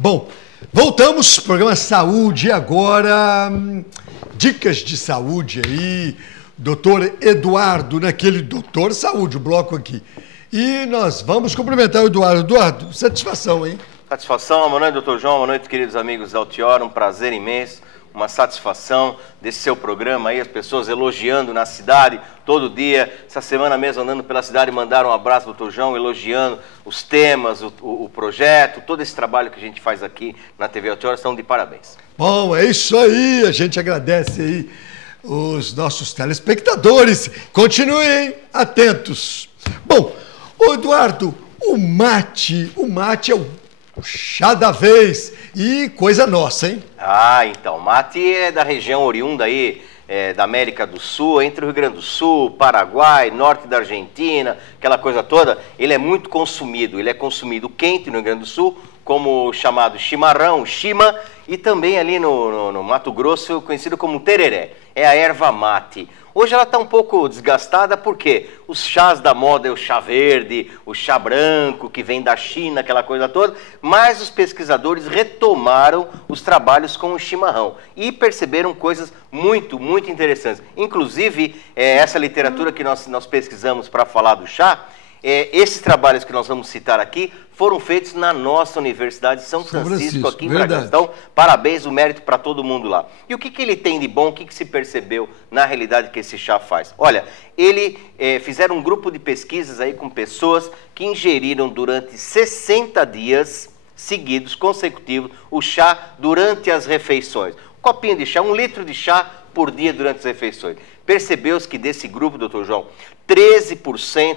Bom, voltamos, programa Saúde agora, dicas de saúde aí, doutor Eduardo, naquele doutor Saúde, o bloco aqui. E nós vamos cumprimentar o Eduardo. Eduardo, satisfação, hein? Satisfação, boa noite, doutor João, boa noite, queridos amigos da Altiora, um prazer imenso, uma satisfação desse seu programa aí, as pessoas elogiando na cidade todo dia. Essa semana mesmo, andando pela cidade, mandaram um abraço, doutor João, elogiando os temas, o projeto, todo esse trabalho que a gente faz aqui na TV Altiora, estão de parabéns. Bom, é isso aí, a gente agradece aí os nossos telespectadores. Continuem atentos. Bom, ô Eduardo, o mate é o chá da vez e coisa nossa, hein? Ah, então, mate é da região oriunda aí, da América do Sul, entre o Rio Grande do Sul, Paraguai, norte da Argentina, aquela coisa toda. Ele é muito consumido, ele é consumido quente no Rio Grande do Sul, como o chamado chimarrão, chima, e também ali no Mato Grosso, conhecido como tereré. É a erva mate. Hoje ela está um pouco desgastada porque os chás da moda é o chá verde, o chá branco, que vem da China, aquela coisa toda, mas os pesquisadores retomaram os trabalhos com o chimarrão e perceberam coisas muito, muito interessantes. Inclusive, essa literatura que nós pesquisamos para falar do chá, esses trabalhos que nós vamos citar aqui foram feitos na nossa Universidade de São Francisco, aqui em Bragança. Então, parabéns, o mérito para todo mundo lá. E o que ele tem de bom, o que se percebeu na realidade que esse chá faz? Olha, fizeram um grupo de pesquisas aí com pessoas que ingeriram durante 60 dias seguidos, consecutivos, o chá durante as refeições. Um copinho de chá, 1 litro de chá por dia durante as refeições. Percebeu-se que desse grupo, doutor João, 13%,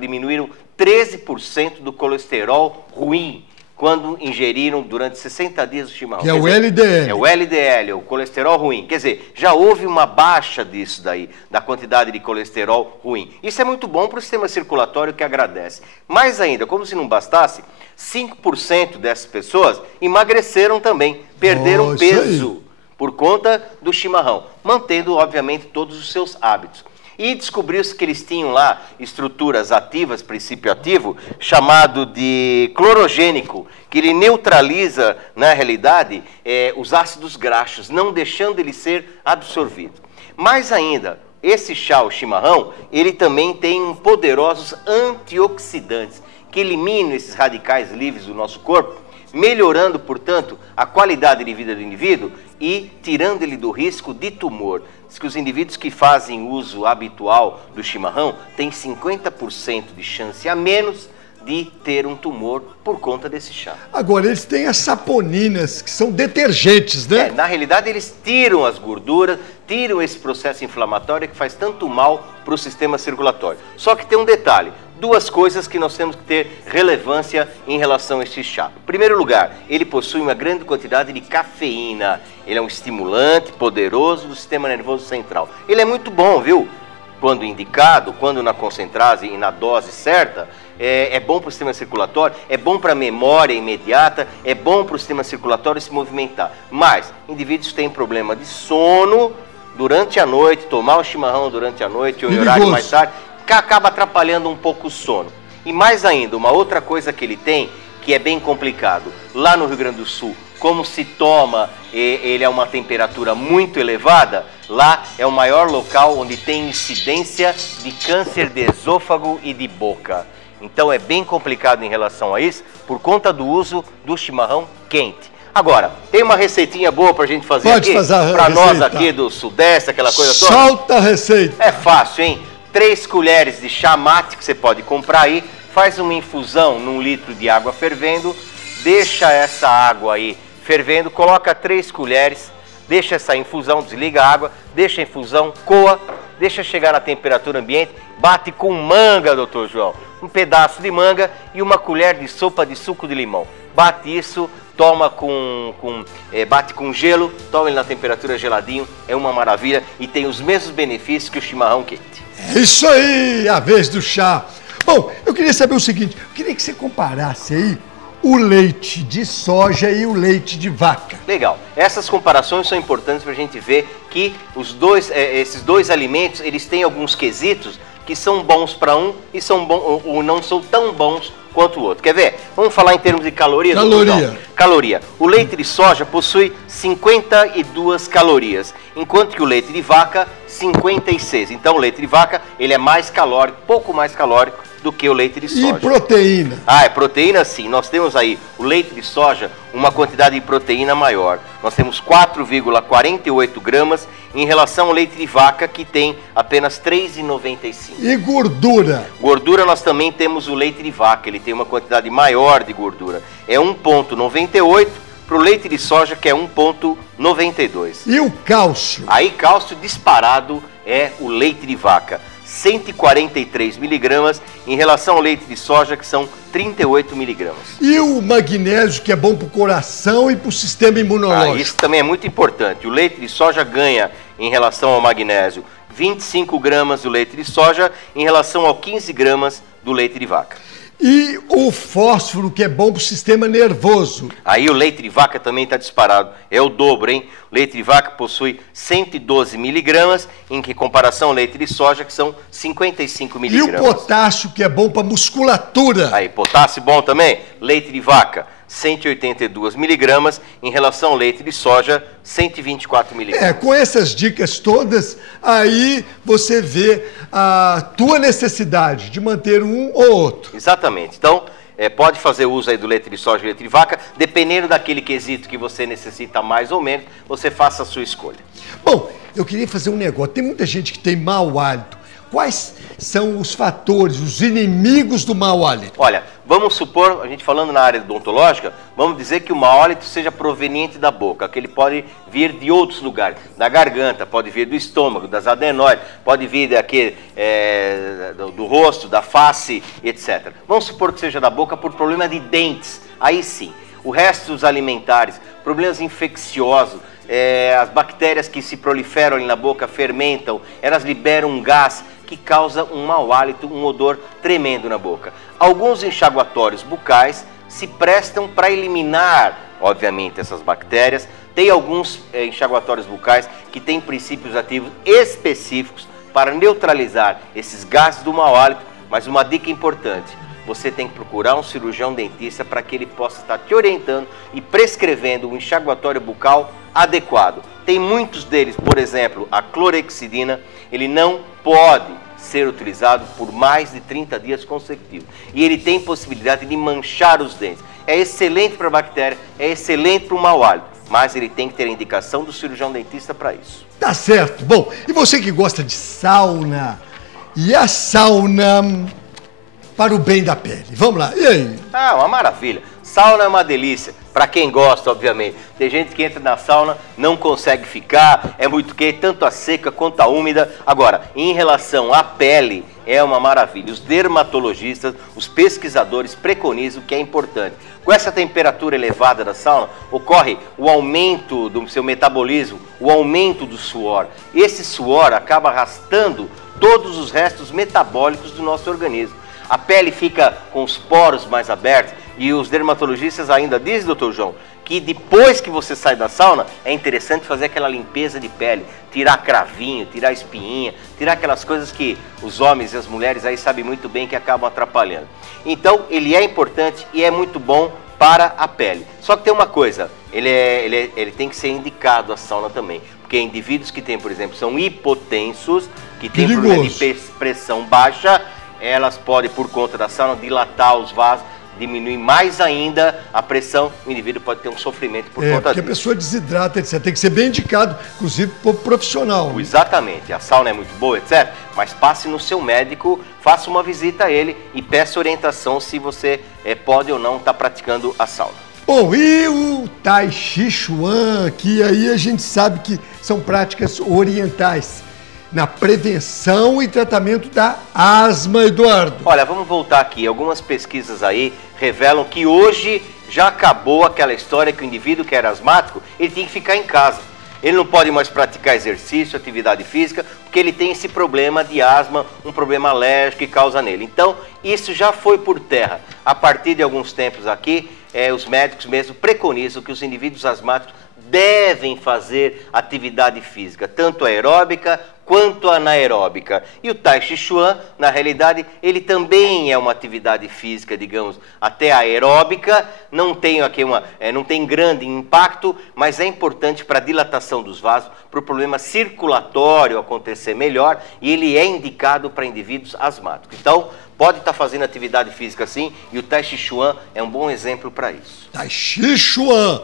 diminuíram 13% do colesterol ruim quando ingeriram durante 60 dias o chimarrão. Que é o LDL. É o LDL, o colesterol ruim. Quer dizer, já houve uma baixa disso daí, da quantidade de colesterol ruim. Isso é muito bom para o sistema circulatório, que agradece. Mais ainda, como se não bastasse, 5% dessas pessoas emagreceram também, perderam peso por conta do chimarrão, mantendo, obviamente, todos os seus hábitos. E descobriu-se que eles tinham lá estruturas ativas, princípio ativo, chamado de clorogênico, que ele neutraliza, na realidade, os ácidos graxos, não deixando ele ser absorvido. Mais ainda, esse chá, o chimarrão, ele também tem poderosos antioxidantes, que eliminam esses radicais livres do nosso corpo, melhorando, portanto, a qualidade de vida do indivíduo e tirando ele do risco de tumor. Diz que os indivíduos que fazem uso habitual do chimarrão têm 50% de chance a menos de ter um tumor por conta desse chá. Agora, eles têm as saponinas, que são detergentes, né? Na realidade, eles tiram as gorduras, tiram esse processo inflamatório que faz tanto mal para o sistema circulatório. Só que tem um detalhe. 2 coisas que nós temos que ter relevância em relação a este chá. Em primeiro lugar, ele possui uma grande quantidade de cafeína. Ele é um estimulante poderoso do sistema nervoso central. Ele é muito bom, viu? Quando indicado, quando na concentrase e na dose certa, é bom para o sistema circulatório, é bom para a memória imediata, é bom para o sistema circulatório se movimentar. Mas, indivíduos que têm problema de sono durante a noite, tomar o chimarrão durante a noite ou em horário mais tarde, que acaba atrapalhando um pouco o sono. E mais ainda, uma outra coisa que ele tem, que é bem complicado, lá no Rio Grande do Sul, como se toma, ele é uma temperatura muito elevada, lá é o maior local onde tem incidência de câncer de esôfago e de boca. Então é bem complicado em relação a isso, por conta do uso do chimarrão quente. Agora, tem uma receitinha boa pra gente fazer aqui? Pode fazer para nós aqui do Sudeste, aquela coisa toda? Solta a receita. É fácil, hein? 3 colheres de chá mate que você pode comprar aí, faz uma infusão num litro de água fervendo, deixa essa água aí fervendo, coloca 3 colheres, deixa essa infusão, desliga a água, deixa a infusão, coa, deixa chegar na temperatura ambiente, bate com manga, doutor João, um pedaço de manga e uma colher de sopa de suco de limão. Bate isso, toma bate com gelo, toma ele na temperatura geladinho, é uma maravilha e tem os mesmos benefícios que o chimarrão quente. É isso aí, a vez do chá. Bom, eu queria saber o seguinte, eu queria que você comparasse aí o leite de soja e o leite de vaca. Legal, essas comparações são importantes para a gente ver que esses dois alimentos, eles têm alguns quesitos que são bons para um e ou não são tão bons quanto o outro. Quer ver? Vamos falar em termos de caloria? Caloria. Caloria. O leite de soja possui 52 calorias, enquanto que o leite de vaca, 56. Então o leite de vaca, ele é mais calórico, pouco mais calórico do que o leite de soja. E proteína? Ah, é proteína sim. Nós temos aí o leite de soja, uma quantidade de proteína maior. Nós temos 4,48 gramas em relação ao leite de vaca, que tem apenas 3,95. E gordura? Gordura nós também temos o leite de vaca, ele tem uma quantidade maior de gordura. É 1,98 para o leite de soja, que é 1,92. E o cálcio? Aí cálcio disparado é o leite de vaca. 143 miligramas em relação ao leite de soja, que são 38 miligramas. E o magnésio, que é bom para o coração e para o sistema imunológico? Isso também é muito importante. O leite de soja ganha, em relação ao magnésio, 25 gramas do leite de soja em relação ao 15 gramas do leite de vaca. E o fósforo, que é bom para o sistema nervoso? Aí o leite de vaca também está disparado, é o dobro, hein? O leite de vaca possui 112 miligramas, em comparação ao leite de soja, que são 55 miligramas. E o potássio, que é bom para a musculatura? Aí, potássio bom também? Leite de vaca, 182 miligramas, em relação ao leite de soja, 124 miligramas. Com essas dicas todas, aí você vê a tua necessidade de manter um ou outro. Exatamente. Então, pode fazer uso aí do leite de soja e leite de vaca, dependendo daquele quesito que você necessita mais ou menos, você faça a sua escolha. Bom, eu queria fazer um negócio. Tem muita gente que tem mau hálito. Quais são os fatores, os inimigos do mau hálito? Olha, vamos supor, a gente falando na área odontológica, vamos dizer que o mau hálito seja proveniente da boca, que ele pode vir de outros lugares, da garganta, pode vir do estômago, das adenoides, pode vir daqui, do rosto, da face, etc. Vamos supor que seja da boca por problema de dentes, aí sim. O resto dos alimentares, problemas infecciosos, as bactérias que se proliferam ali na boca fermentam, elas liberam um gás que causa um mau hálito, um odor tremendo na boca. Alguns enxaguatórios bucais se prestam para eliminar, obviamente, essas bactérias. Tem alguns enxaguatórios bucais que têm princípios ativos específicos para neutralizar esses gases do mau hálito, mas uma dica importante: você tem que procurar um cirurgião dentista para que ele possa estar te orientando e prescrevendo um enxaguatório bucal adequado. Tem muitos deles, por exemplo, a clorexidina, ele não pode ser utilizado por mais de 30 dias consecutivos. E ele tem possibilidade de manchar os dentes. É excelente para a bactéria, é excelente para o mau hálito, mas ele tem que ter a indicação do cirurgião dentista para isso. Tá certo. Bom, e você que gosta de sauna? E a sauna para o bem da pele? Vamos lá, e aí? Ah, uma maravilha. Sauna é uma delícia, para quem gosta, obviamente. Tem gente que entra na sauna, não consegue ficar, é muito quente, tanto a seca quanto a úmida. Agora, em relação à pele, é uma maravilha. Os dermatologistas, os pesquisadores preconizam que é importante. Com essa temperatura elevada da sauna, ocorre o aumento do seu metabolismo, o aumento do suor. Esse suor acaba arrastando todos os restos metabólicos do nosso organismo. A pele fica com os poros mais abertos e os dermatologistas ainda dizem, doutor João, que depois que você sai da sauna, é interessante fazer aquela limpeza de pele, tirar cravinho, tirar espinhinha, tirar aquelas coisas que os homens e as mulheres aí sabem muito bem que acabam atrapalhando. Então, ele é importante e é muito bom para a pele. Só que tem uma coisa, ele tem que ser indicado a sauna também, porque indivíduos que têm, por exemplo, são hipotensos, que têm problema de pressão baixa, elas podem, por conta da sauna, dilatar os vasos, diminuir mais ainda a pressão, o indivíduo pode ter um sofrimento por conta disso. Porque a pessoa desidrata, etc. Tem que ser bem indicado, inclusive, por profissional. Exatamente. A sauna é muito boa, etc. Mas passe no seu médico, faça uma visita a ele e peça orientação se você pode ou não estar praticando a sauna. Bom, e o Tai Chi Chuan, que aí a gente sabe que são práticas orientais na prevenção e tratamento da asma, Eduardo. Olha, vamos voltar aqui. Algumas pesquisas aí revelam que hoje já acabou aquela história que o indivíduo que era asmático, ele tem que ficar em casa. Ele não pode mais praticar exercício, atividade física, porque ele tem esse problema de asma, um problema alérgico que causa nele. Então, isso já foi por terra. A partir de alguns tempos aqui, os médicos mesmo preconizam que os indivíduos asmáticos devem fazer atividade física, tanto aeróbica quanto a anaeróbica. E o Tai Chi Chuan, na realidade, ele também é uma atividade física, digamos, até aeróbica, não tem aqui não tem grande impacto, mas é importante para a dilatação dos vasos, para o problema circulatório acontecer melhor, e ele é indicado para indivíduos asmáticos. Então, pode estar fazendo atividade física sim, e o Tai Chi Chuan é um bom exemplo para isso. Tai Chi Chuan,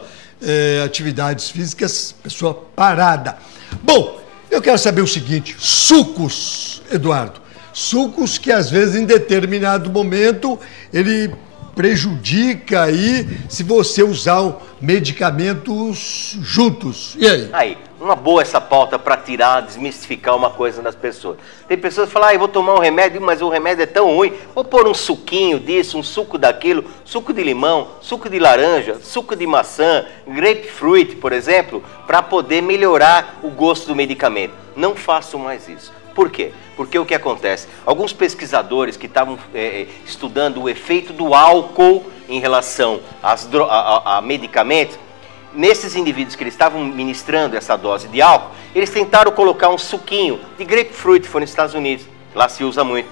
atividades físicas, pessoa parada. Bom, eu quero saber o seguinte, sucos, Eduardo. Sucos que às vezes em determinado momento ele prejudica aí se você usar medicamentos juntos. E aí? Aí, uma boa essa pauta para tirar, desmistificar uma coisa nas pessoas. Tem pessoas que falam, eu vou tomar um remédio, mas o remédio é tão ruim, vou pôr um suquinho disso, um suco daquilo, suco de limão, suco de laranja, suco de maçã, grapefruit, por exemplo, para poder melhorar o gosto do medicamento. Não façam mais isso. Por quê? Porque o que acontece? Alguns pesquisadores que estavam estudando o efeito do álcool em relação a medicamentos, nesses indivíduos que eles estavam ministrando essa dose de álcool, eles tentaram colocar um suquinho de grapefruit, foi nos Estados Unidos, lá se usa muito.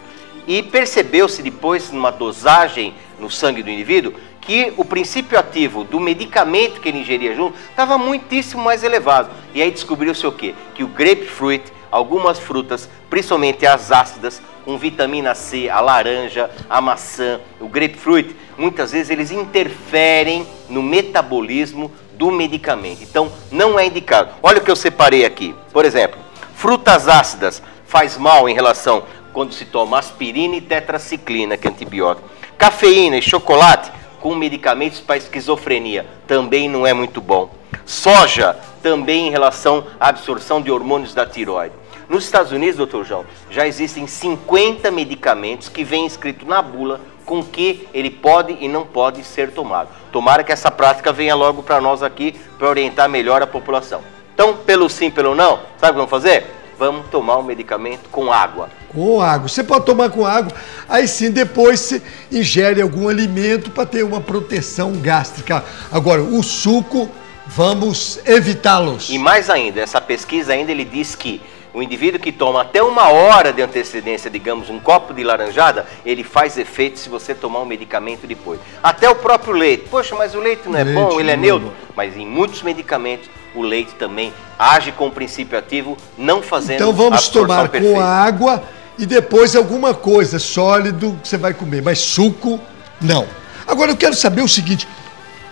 E percebeu-se depois, numa dosagem no sangue do indivíduo, que o princípio ativo do medicamento que ele ingeria junto estava muitíssimo mais elevado. E aí descobriu-se o quê? Que o grapefruit, algumas frutas, principalmente as ácidas, com vitamina C, a laranja, a maçã, o grapefruit, muitas vezes eles interferem no metabolismo do medicamento. Então, não é indicado. Olha o que eu separei aqui. Por exemplo, frutas ácidas faz mal em relação quando se toma aspirina e tetraciclina, que é antibiótico. Cafeína e chocolate com medicamentos para esquizofrenia também não é muito bom. Soja também em relação à absorção de hormônios da tireoide. Nos Estados Unidos, doutor João, já existem 50 medicamentos que vem escrito na bula com que ele pode e não pode ser tomado. Tomara que essa prática venha logo para nós aqui, para orientar melhor a população. Então, pelo sim, pelo não, sabe o que vamos fazer? Vamos tomar um medicamento com água. Com água. Você pode tomar com água, aí sim depois você ingere algum alimento para ter uma proteção gástrica. Agora, o suco, vamos evitá-los. E mais ainda, essa pesquisa ainda ele diz que o indivíduo que toma até 1 hora de antecedência, digamos, um copo de laranjada, ele faz efeito se você tomar um medicamento depois. Até o próprio leite. Poxa, mas o leite não é bom, ele é neutro. Mas em muitos medicamentos, o leite também age com o princípio ativo, não fazendo então vamos tomar perfeita. Com água e depois alguma coisa sólido que você vai comer, mas suco, não. Agora eu quero saber o seguinte,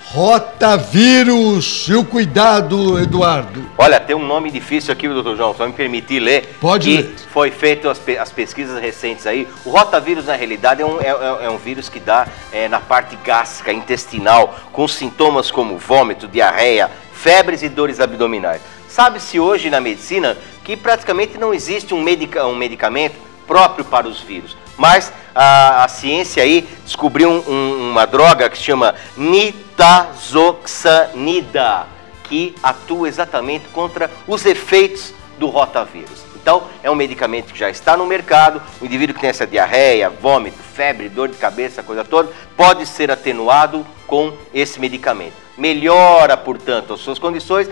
rotavírus, e o cuidado, Eduardo? Olha, tem um nome difícil aqui, doutor João, só me permitir ler. Pode ler. Foi feito as pesquisas recentes aí. O rotavírus, na realidade, é um vírus que dá na parte gástrica, intestinal, com sintomas como vômito, diarreia, febres e dores abdominais. Sabe-se hoje na medicina que praticamente não existe um medicamento próprio para os vírus. Mas a ciência aí descobriu uma droga que se chama nitazoxanida, que atua exatamente contra os efeitos do rotavírus. Então, é um medicamento que já está no mercado, o indivíduo que tem essa diarreia, vômito, febre, dor de cabeça, coisa toda, pode ser atenuado com esse medicamento. Melhora, portanto, as suas condições,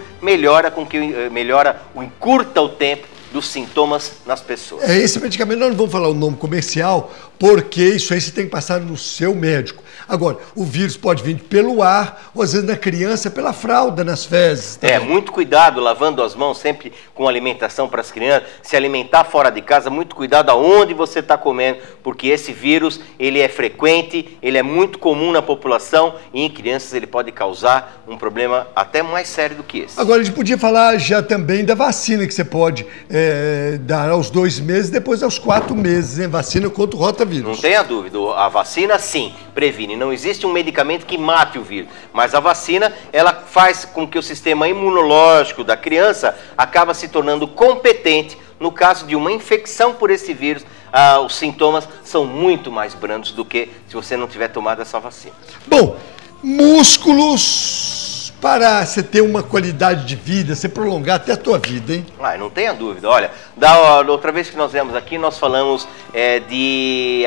encurta o tempo dos sintomas nas pessoas. Esse medicamento, nós não vamos falar o nome comercial, porque isso aí você tem que passar no seu médico. Agora, o vírus pode vir pelo ar, ou às vezes na criança, pela fralda, nas fezes. Também. Muito cuidado, lavando as mãos sempre com alimentação para as crianças. Se alimentar fora de casa, muito cuidado aonde você está comendo, porque esse vírus, ele é frequente, ele é muito comum na população e em crianças ele pode causar um problema até mais sério do que esse. Agora, a gente podia falar já também da vacina que você pode dar aos 2 meses, depois aos 4 meses, hein? Vacina contra o rotavírus. Não tenha dúvida, a vacina sim, previne. Não existe um medicamento que mate o vírus, mas a vacina, ela faz com que o sistema imunológico da criança acaba se tornando competente. No caso de uma infecção por esse vírus, os sintomas são muito mais brandos do que se você não tiver tomado essa vacina. Bom, músculos para você ter uma qualidade de vida, você prolongar até a tua vida, hein? Não tenha dúvida. Olha, da outra vez que nós viemos aqui, nós falamos de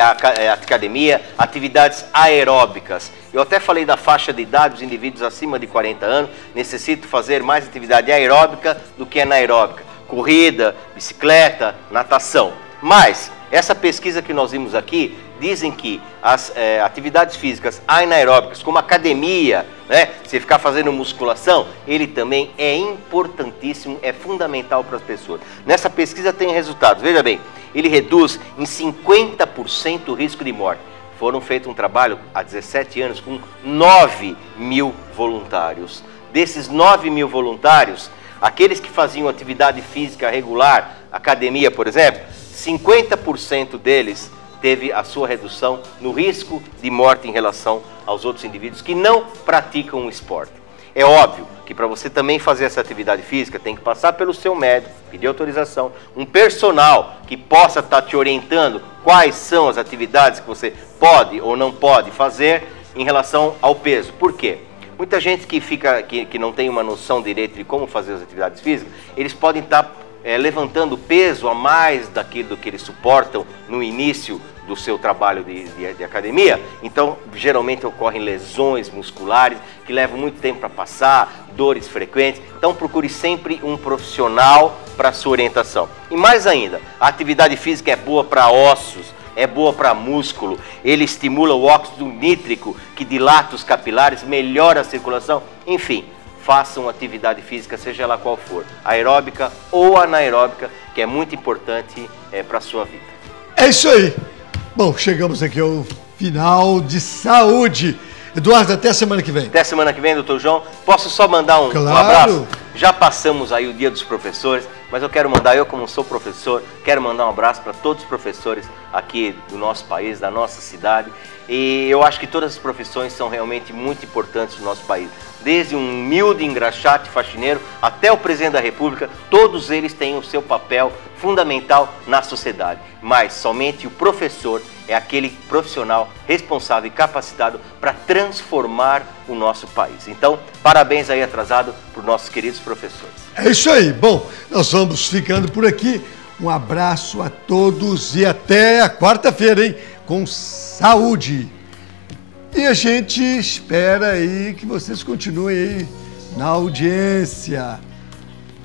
academia, atividades aeróbicas. Eu até falei da faixa de idade dos indivíduos acima de 40 anos, necessitam fazer mais atividade aeróbica do que anaeróbica. corrida, bicicleta, natação. Mas essa pesquisa que nós vimos aqui dizem que as atividades físicas anaeróbicas, como academia, né, você ficar fazendo musculação, ele também é importantíssimo, é fundamental para as pessoas. Nessa pesquisa tem resultados, veja bem, ele reduz em 50% o risco de morte. Foram feito um trabalho há 17 anos com 9 mil voluntários. Desses 9 mil voluntários, aqueles que faziam atividade física regular, academia, por exemplo, 50% deles teve a sua redução no risco de morte em relação aos outros indivíduos que não praticam o esporte. É óbvio que para você também fazer essa atividade física tem que passar pelo seu médico, pedir autorização, um personal que possa estar te orientando quais são as atividades que você pode ou não pode fazer em relação ao peso. Por quê? Muita gente que não tem uma noção direito de como fazer as atividades físicas, eles podem estar levantando peso a mais daquilo que eles suportam no início do seu trabalho de academia. Então, geralmente ocorrem lesões musculares que levam muito tempo para passar, dores frequentes. Então, procure sempre um profissional para a sua orientação. E mais ainda, a atividade física é boa para ossos, é boa para músculo, ele estimula o óxido nítrico, que dilata os capilares, melhora a circulação, enfim. Façam atividade física, seja ela qual for, aeróbica ou anaeróbica, que é muito importante para a sua vida. É isso aí. Bom, chegamos aqui ao final de saúde. Eduardo, até semana que vem. Até semana que vem, doutor João. Posso só mandar um abraço? Já passamos aí o Dia dos Professores, mas eu quero mandar, eu como sou professor, quero mandar um abraço para todos os professores aqui do nosso país, da nossa cidade. E eu acho que todas as profissões são realmente muito importantes no nosso país. Desde um humilde engraxate faxineiro até o presidente da República, todos eles têm o seu papel fundamental na sociedade. Mas somente o professor é aquele profissional responsável e capacitado para transformar o nosso país. Então, parabéns aí atrasado para os nossos queridos professores. É isso aí. Bom, nós vamos ficando por aqui. Um abraço a todos e até a quarta-feira, hein? Com saúde. E a gente espera aí que vocês continuem aí na audiência.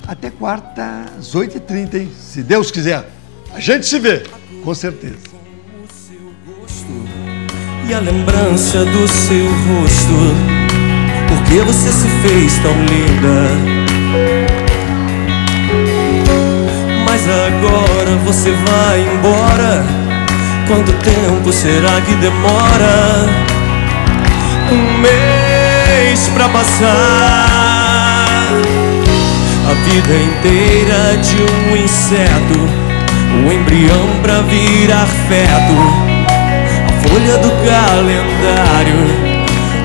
Até quarta, às 8h30, hein? Se Deus quiser. A gente se vê, com certeza. E a lembrança do seu rosto, porque você se fez tão linda. Mas agora você vai embora. Quanto tempo será que demora? Um mês pra passar. A vida inteira de um inseto, o embrião pra virar feto, a folha do calendário,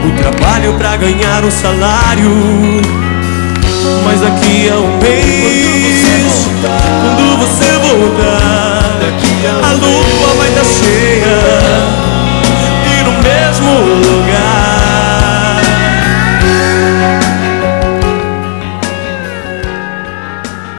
o trabalho pra ganhar um salário. Mas daqui a um mês